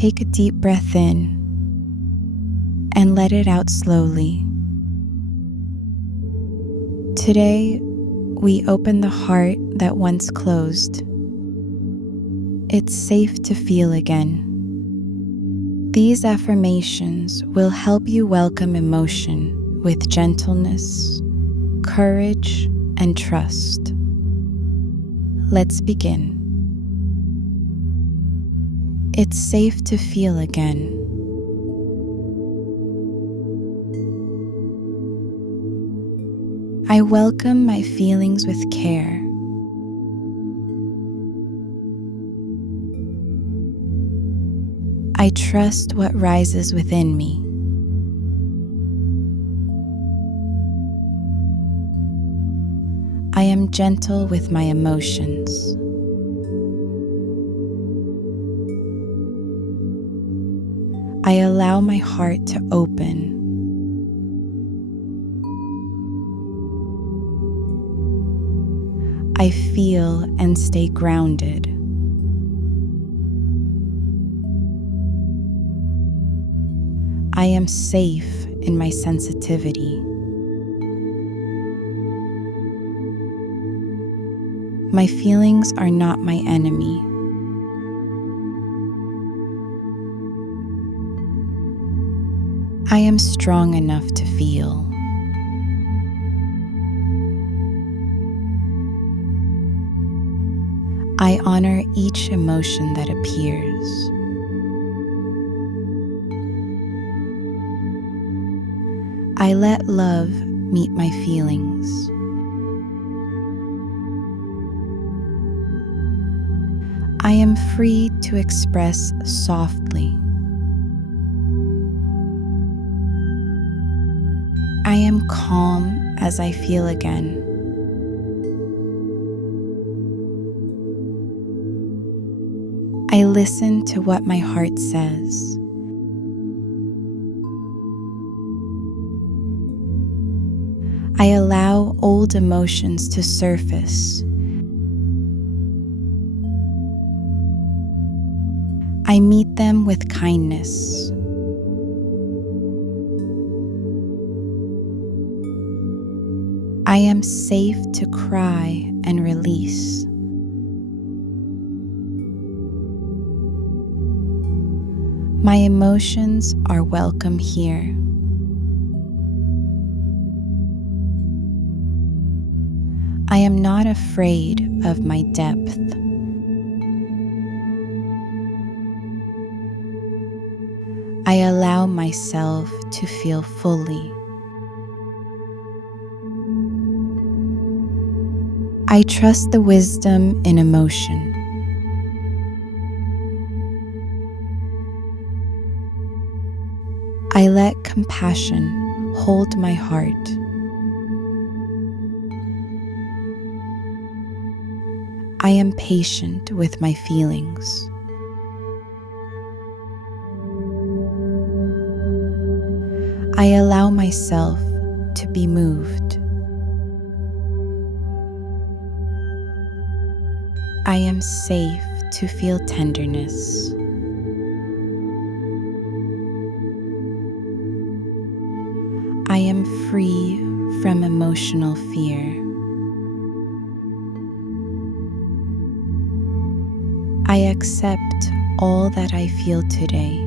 take a deep breath in and let it out slowly. Today, we open the heart that once closed. It's safe to feel again. These affirmations will help you welcome emotion with gentleness, courage, and trust. Let's begin. It's safe to feel again. I welcome my feelings with care. I trust what rises within me. I am gentle with my emotions. I allow my heart to open. I feel and stay grounded. I am safe in my sensitivity. My feelings are not my enemy. I am strong enough to feel. I honor each emotion that appears. I let love meet my feelings. I am free to express softly. I am calm as I feel again. I listen to what my heart says. I allow old emotions to surface. I meet them with kindness. I am safe to cry and release. My emotions are welcome here. I am not afraid of my depth. I allow myself to feel fully. I trust the wisdom in emotion. I let compassion hold my heart. I am patient with my feelings. I allow myself to be moved. I am safe to feel tenderness. I am free from emotional fear. I accept all that I feel today.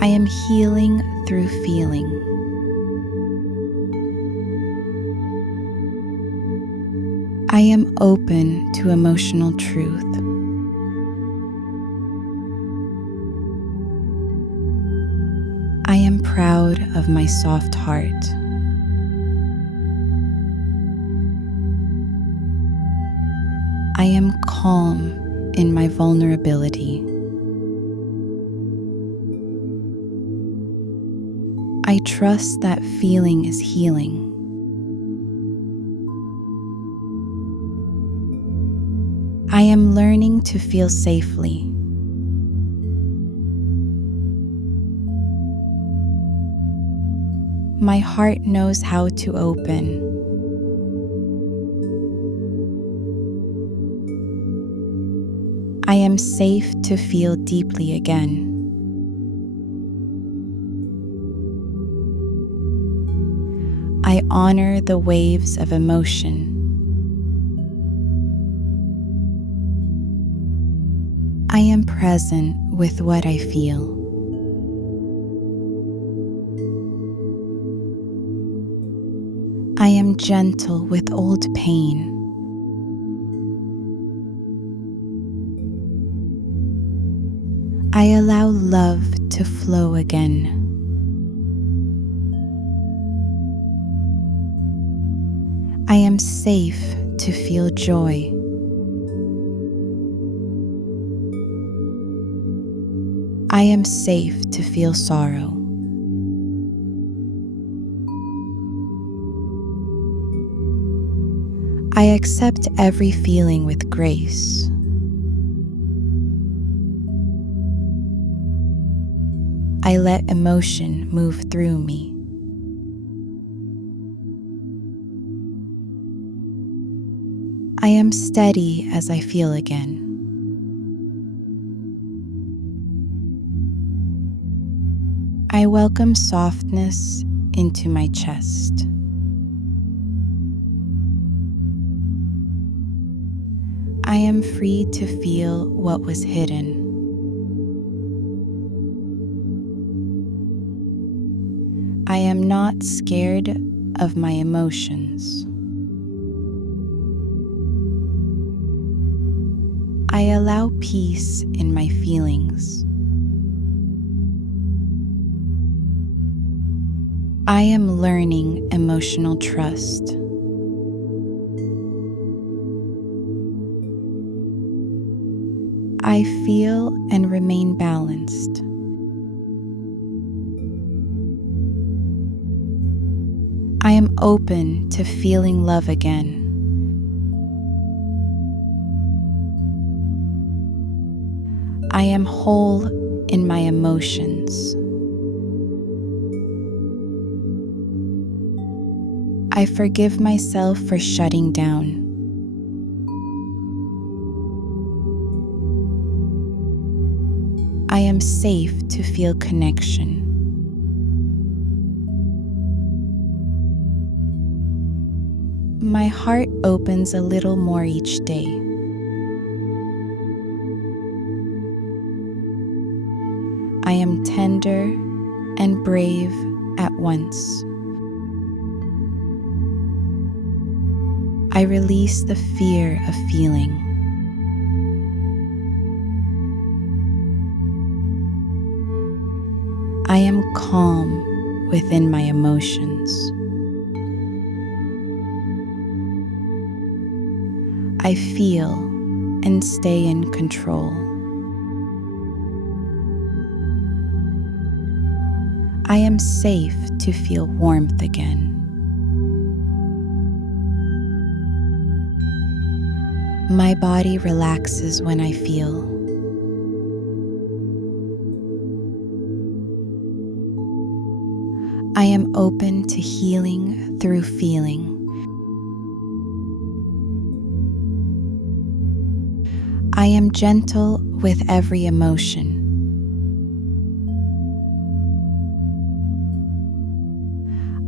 I am healing through feeling. I am open to emotional truth. I am proud of my soft heart. I am calm in my vulnerability. I trust that feeling is healing. I am learning to feel safely. My heart knows how to open. I am safe to feel deeply again. I honor the waves of emotion. I am present with what I feel. I am gentle with old pain. I allow love to flow again. I am safe to feel joy. I am safe to feel sorrow. I accept every feeling with grace. I let emotion move through me. I am steady as I feel again. I welcome softness into my chest. I am free to feel what was hidden. I am not scared of my emotions. I allow peace in my feelings. I am learning emotional trust. I feel and remain balanced. I am open to feeling love again. I am whole in my emotions. I forgive myself for shutting down. I am safe to feel connection. My heart opens a little more each day. I am tender and brave at once. I release the fear of feeling. I am calm within my emotions. I feel and stay in control. I am safe to feel warmth again. My body relaxes when I feel. I am open to healing through feeling. I am gentle with every emotion.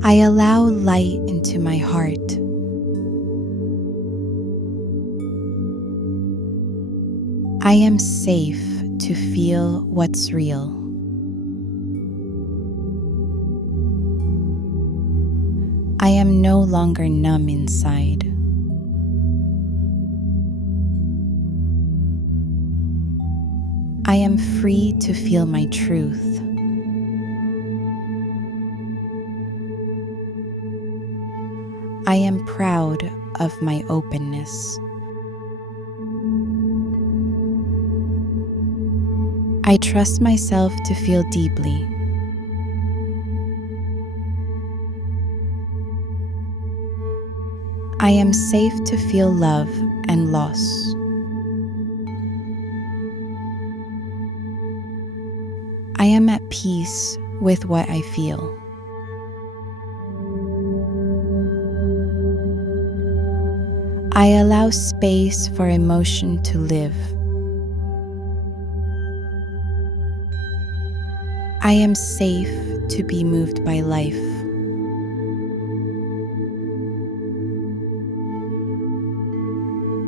I allow light into my heart. I am safe to feel what's real. I am no longer numb inside. I am free to feel my truth. I am proud of my openness. I trust myself to feel deeply. I am safe to feel love and loss. I am at peace with what I feel. I allow space for emotion to live. I am safe to be moved by life.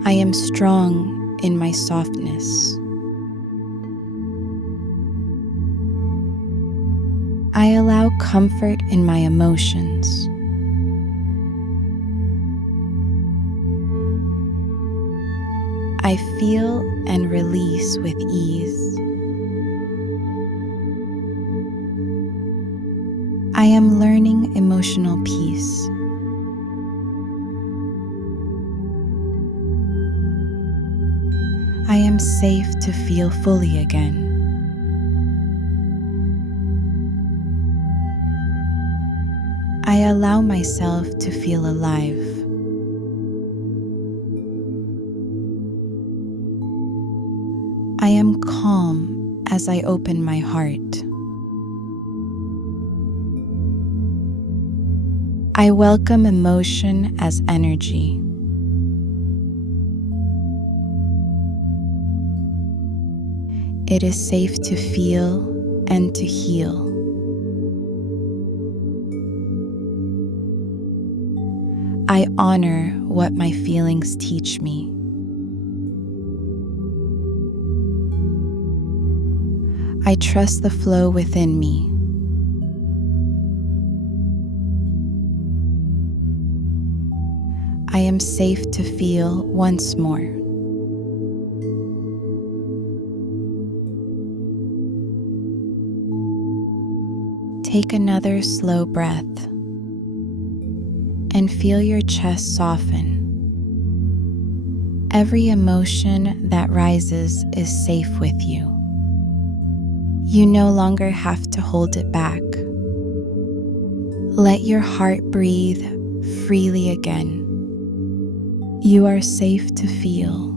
I am strong in my softness. I allow comfort in my emotions. I feel and release with ease. I am learning emotional peace. I am safe to feel fully again. I allow myself to feel alive. I am calm as I open my heart. I welcome emotion as energy. It is safe to feel and to heal. I honor what my feelings teach me. I trust the flow within me. I am safe to feel once more. Take another slow breath and feel your chest soften. Every emotion that rises is safe with you. You no longer have to hold it back. Let your heart breathe freely again. You are safe to feel.